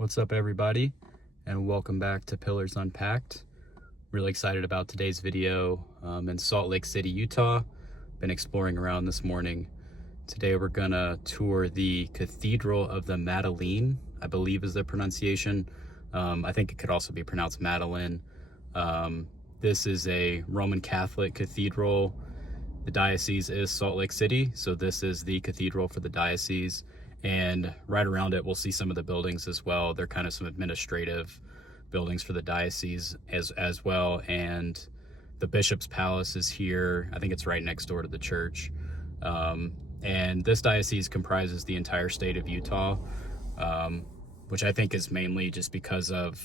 What's up, everybody, and welcome back to Pillars Unpacked. Really excited about today's video in Salt Lake City, Utah. Been exploring around this morning. Today we're gonna tour the Cathedral of the Madeleine, I believe is the pronunciation. I think it could also be pronounced Madeleine. This is a Roman Catholic cathedral. The diocese is Salt Lake City, so this is the cathedral for the diocese. And right around it, we'll see some of the buildings as well. They're kind of some administrative buildings for the diocese as well. And the bishop's palace is here. I think it's right next door to the church. And this diocese comprises the entire state of Utah, which I think is mainly just because of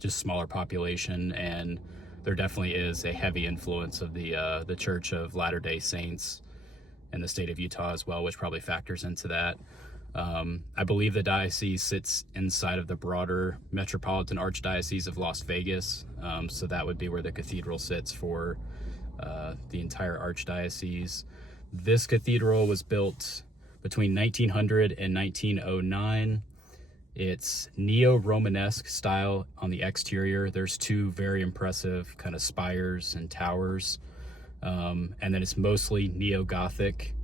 just smaller population, and there definitely is a heavy influence of the Church of Latter-day Saints in the state of Utah as well, which probably factors into that. I believe the diocese sits inside of the broader Metropolitan Archdiocese of Las Vegas, so that would be where the cathedral sits for the entire archdiocese. This cathedral was built between 1900 and 1909. It's neo-Romanesque style on the exterior. There's two very impressive kind of spires and towers, and then it's mostly neo-Gothic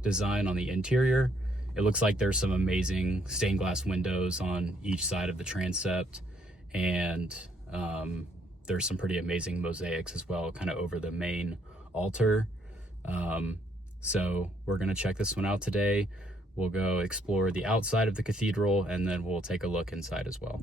design on the interior. It looks like there's some amazing stained glass windows on each side of the transept, and there's some pretty amazing mosaics as well, kind of over the main altar. So we're gonna check this one out today. We'll go explore the outside of the cathedral, and then we'll take a look inside as well.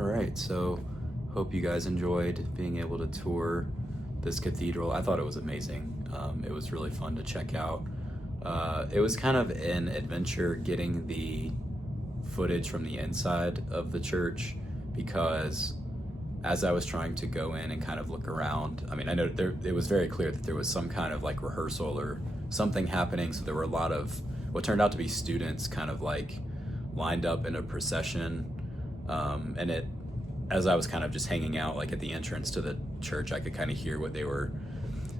All right, so hope you guys enjoyed being able to tour this cathedral. I thought it was amazing. It was really fun to check out. It was kind of an adventure getting the footage from the inside of the church, because as I was trying to go in and kind of look around, I mean, I know it was very clear that there was some kind of like rehearsal or something happening. So there were a lot of what turned out to be students kind of like lined up in a procession. And as I was kind of just hanging out like at the entrance to the church, I could kind of hear what they were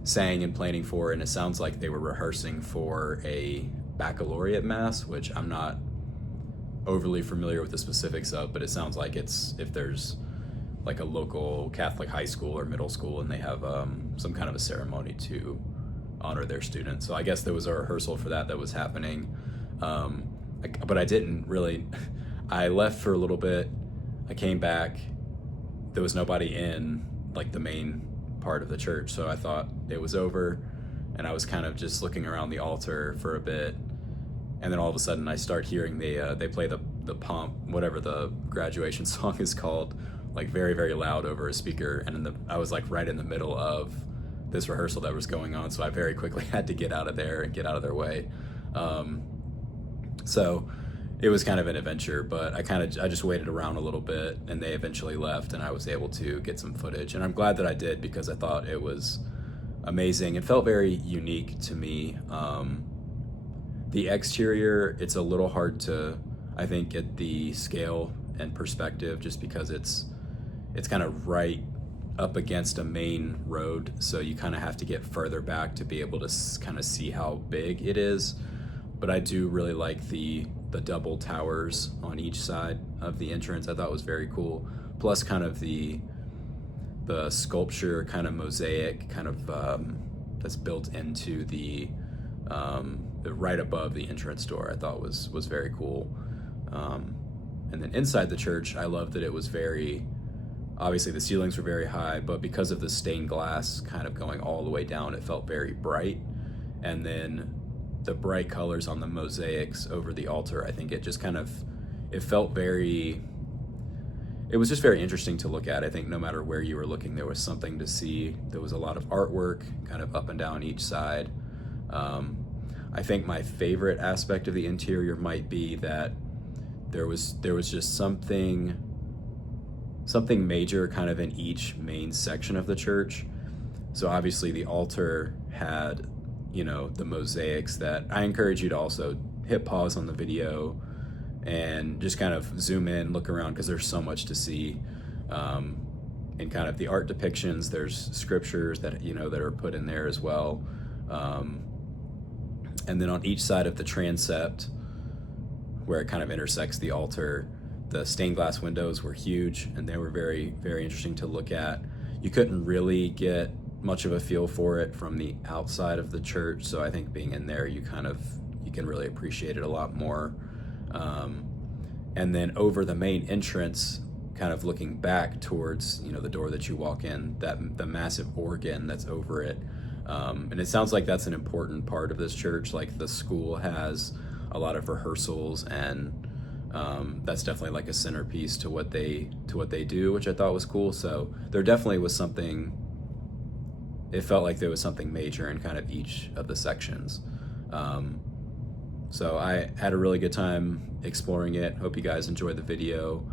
saying and planning for. And it sounds like they were rehearsing for a baccalaureate mass, which I'm not overly familiar with the specifics of, but it sounds like it's if there's like a local Catholic high school or middle school and they have some kind of a ceremony to honor their students. So I guess there was a rehearsal for that was happening. But I didn't really, I left for a little bit. I came back, there was nobody in like the main part of the church. So I thought it was over, and I was kind of just looking around the altar for a bit. And then all of a sudden I start hearing they play the pomp, whatever the graduation song is called, like very, very loud over a speaker. And I was like right in the middle of this rehearsal that was going on. So I very quickly had to get out of there and get out of their way. So it was kind of an adventure, but I just waited around a little bit, and they eventually left, and I was able to get some footage. And I'm glad that I did, because I thought it was amazing. It felt very unique to me. The exterior, it's a little hard to, I think, get the scale and perspective, just because it's kind of right up against a main road. So you kind of have to get further back to be able to kind of see how big it is. But I do really like the double towers on each side of the entrance. I thought was very cool. Plus kind of the sculpture kind of mosaic kind of that's built into the right above the entrance door, I thought was very cool. And then inside the church, I loved that it was very, obviously the ceilings were very high, but because of the stained glass kind of going all the way down, it felt very bright. And then the bright colors on the mosaics over the altar, I think it just kind of, it felt very, it was just very interesting to look at. I think no matter where you were looking, there was something to see. There was a lot of artwork kind of up and down each side. I think my favorite aspect of the interior might be that there was just something major kind of in each main section of the church. So obviously the altar had, you know, the mosaics that I encourage you to also hit pause on the video and just kind of zoom in, look around, because there's so much to see. And kind of the art depictions, there's scriptures that, you know, that are put in there as well. And then on each side of the transept, where it kind of intersects the altar, the stained glass windows were huge, and they were very, very interesting to look at. You couldn't really get much of a feel for it from the outside of the church, so I think being in there, you can really appreciate it a lot more. And then over the main entrance, kind of looking back towards, you know, the door that you walk in, the massive organ that's over it. And it sounds like that's an important part of this church. Like the school has a lot of rehearsals, and that's definitely like a centerpiece to what they do, which I thought was cool. So there definitely was something, it felt like there was something major in kind of each of the sections. So I had a really good time exploring it. Hope you guys enjoyed the video.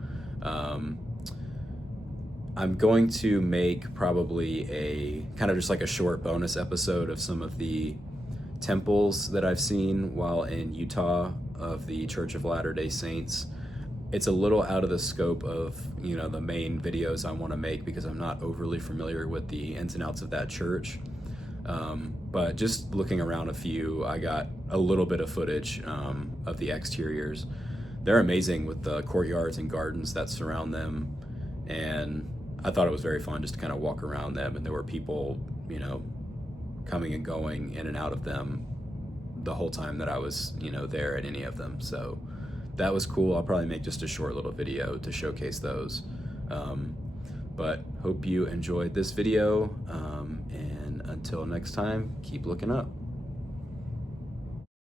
I'm going to make probably a kind of just like a short bonus episode of some of the temples that I've seen while in Utah of the Church of Latter-day Saints. It's a little out of the scope of, you know, the main videos I want to make, because I'm not overly familiar with the ins and outs of that church. But just looking around a few, I got a little bit of footage of the exteriors. They're amazing with the courtyards and gardens that surround them, and I thought it was very fun just to kind of walk around them, and there were people, you know, coming and going in and out of them the whole time that I was, you know, there at any of them. So that was cool. I'll probably make just a short little video to showcase those. But hope you enjoyed this video, and until next time, keep looking up.